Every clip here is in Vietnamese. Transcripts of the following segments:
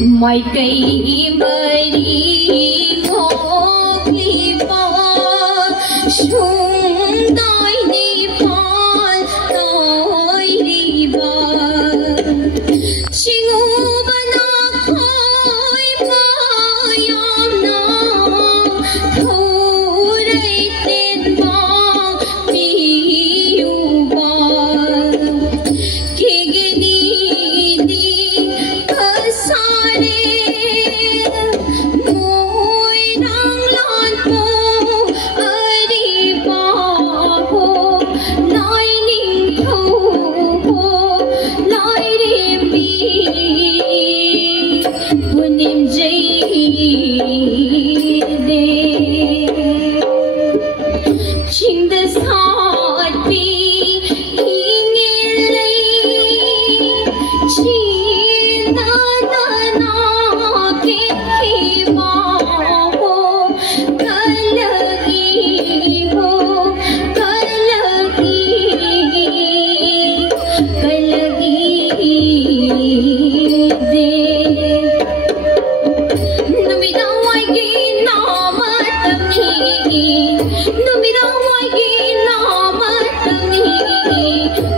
mai cây mây ngọc li ba sung đôi đi pan đôi đi ba chinh u ba na khói ba yam na thâu đây tên ba piu ba ke ge đi đi cơ sare môi nắng lan po ơi đi ba po nói ninh thâu po nói đêm bi buồn em dây đê chinh đã sát bi ingin lấy chi na na na ke hi ma ho kalagi ho kalagi de numidawai ki naam tamni numidawai ki naam tamni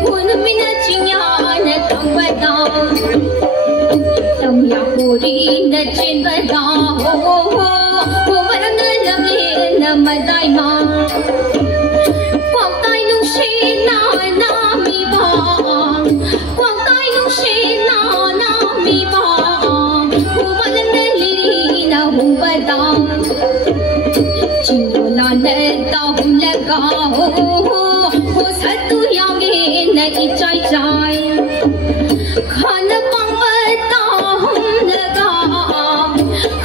hun mina chingyan tambada tam ya puri na chin bada ho maram na lamle na madai ma quang tai nung shi na na mi ba quang tai nung shi na na mi ba ho maram na li na hum bada chingla na ta hum laga ho satu yang ge na ichai chai khana pang bata hum laga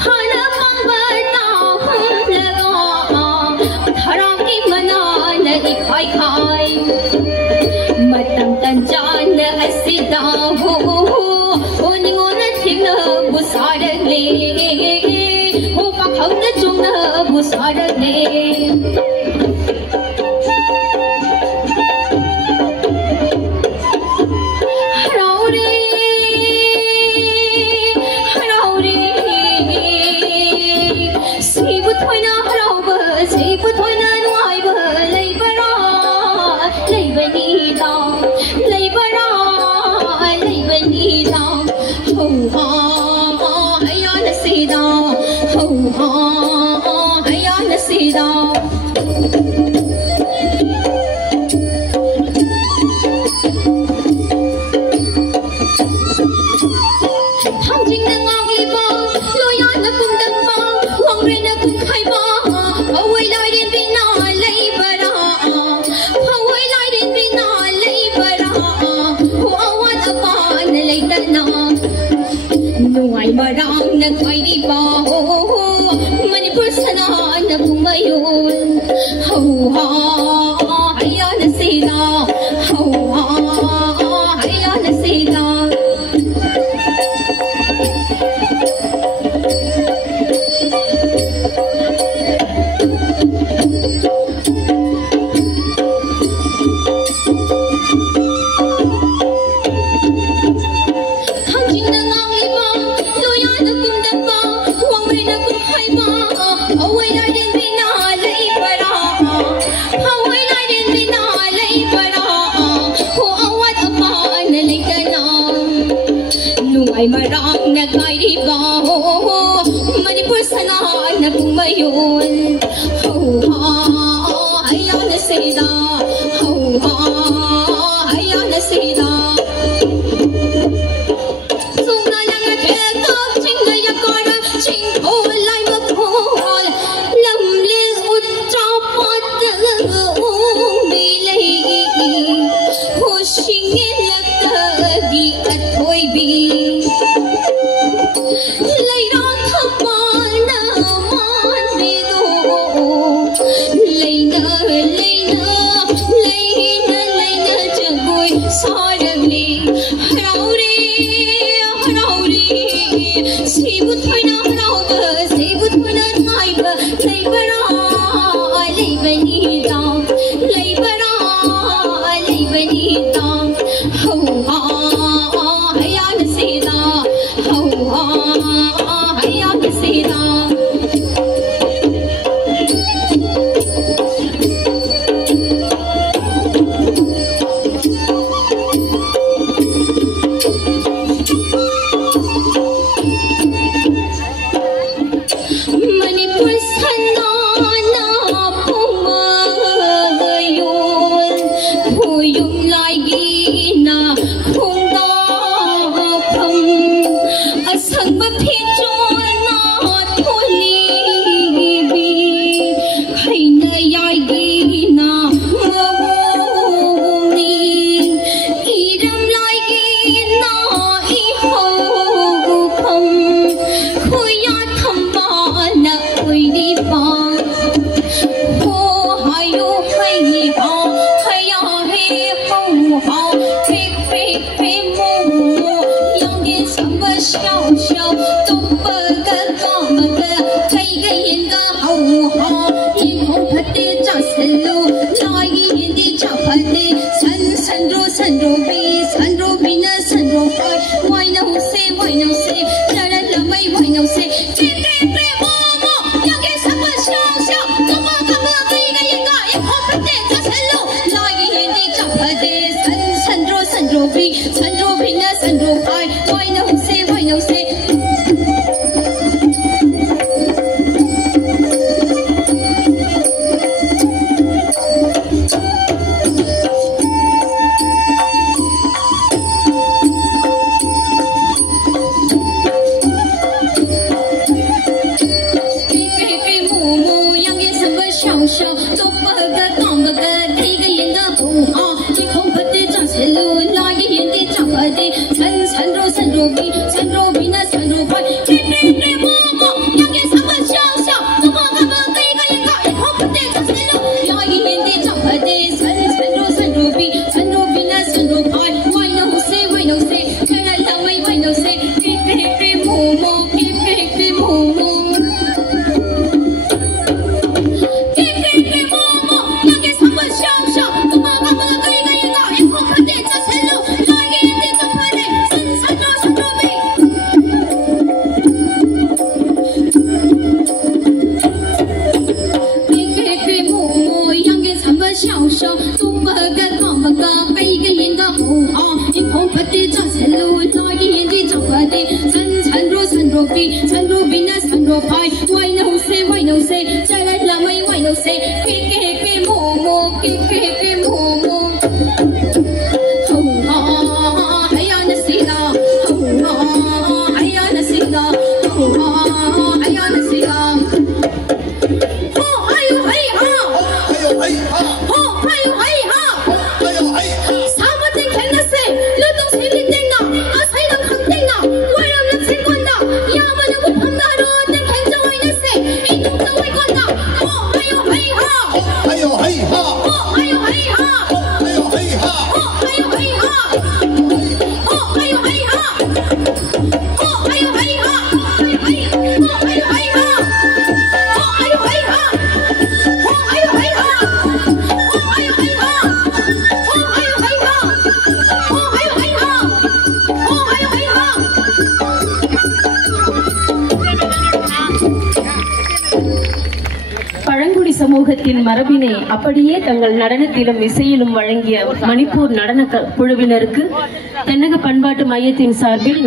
khana pang bata hum laga thara ki mana na ikhai khai matam tan jan asida ho ningo na thing na bu sarang le ho pa khau na chung na bu sarang le Marang na kay di ba Manipur sana na bumayon Hauha haya na sila Hauha haya na sila ay marang na kay di ba Manipur sana na bumayon Hauha haya na sila Hauha haya na sila Sungna lang na kekak ching na yakara ching o lay maghol Lam lis ut chapat umilay Ho shingin lakagi at hoy bi phi san ro bina san ro phai wai no se cha lai la mai wai no se ke mo ke mo haya nasina haya nasina haya nasina ho ayo hai ha ayo hai ha ho ayo hai ha ayo hai ha sabatin khenna se lutung se litinga asai na khangtinga waram na singonda yama na buphanga ro te khenja wai na se itung ta wai konda ho ayo hai ha ayo hai ha ho ayo hai ha ayo hai ha ho ayo hai ha ho ayo hai ha ho ayo hai ha ho ayo hai ha ho ayo hai ha பழங்குடி சமூகத்தின் மரபினை அப்படியே தங்கள் நடனத்திலும் இசையிலும் வழங்கிய மணிப்பூர் நடன குழுவினருக்கு தென்னக பண்பாட்டு மையத்தின் சார்பில்